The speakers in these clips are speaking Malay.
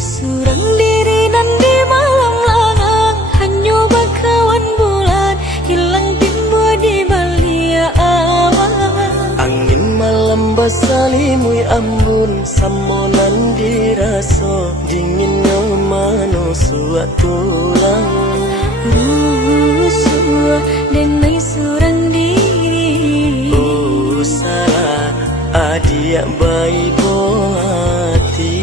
Surang diri nan di malam langang, hanya bakawan bulan hilang timbul di balia awan. Angin malam basalimui ambun, samonan diraso dingin ngemano suat tulang. Suah denai surang diri, salah adia bayi hati.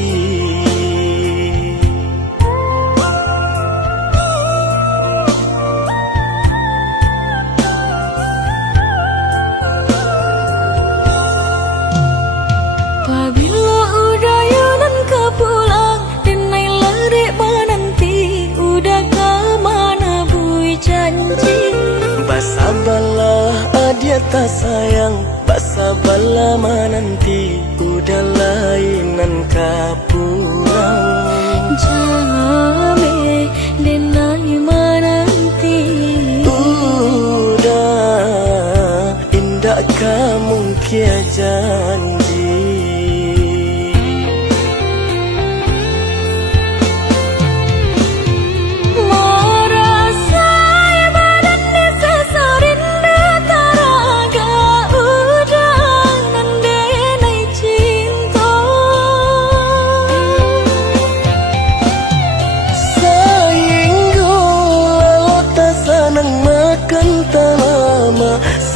Pabila udayanan ke pulang, denai lari menanti, udah ke mana bui janji. Basabalah adia tak sayang, basabalah menanti, udah lainan ka pulang. Jame denai menanti, udah indah kamu kia janji.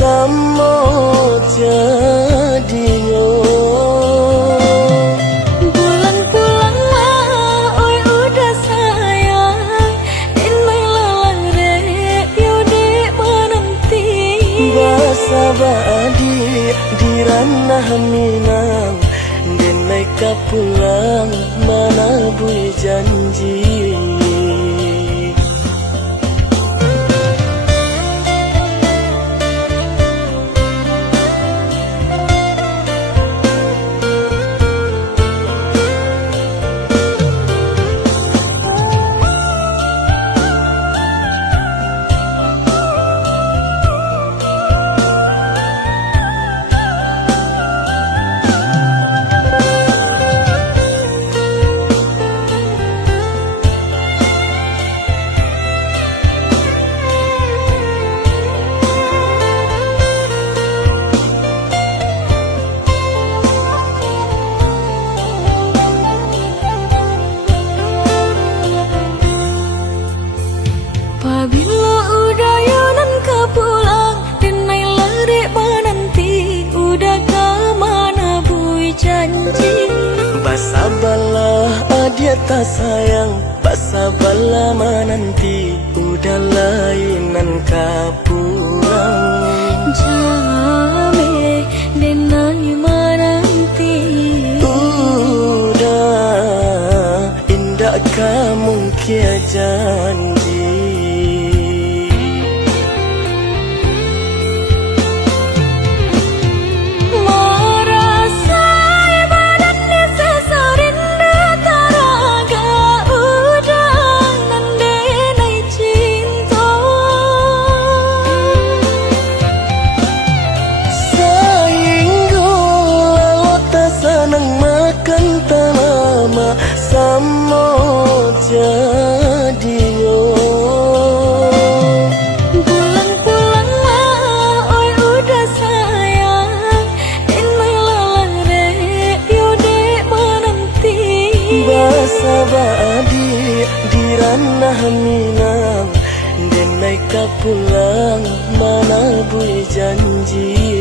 Samo jadinya pulang-pulang lah, oi udah sayang, denai lalang rek yode menanti. Basa badi di ranah Minang, denai ka pulang mana bui janji. Pabila udayanan ke pulang, denai lari menanti, udah ke mana bui janji. Basabalah adia tak sayang, basabalah menanti, udah lainan ka pulang. Jame denai menanti, udah indah kamu kia janji. Samo jadinya pulang-pulang lah, oi udah sayang, denai lalang rek yode menanti. Basa badi di ranah Minang, denai ka pulang mana bui janji.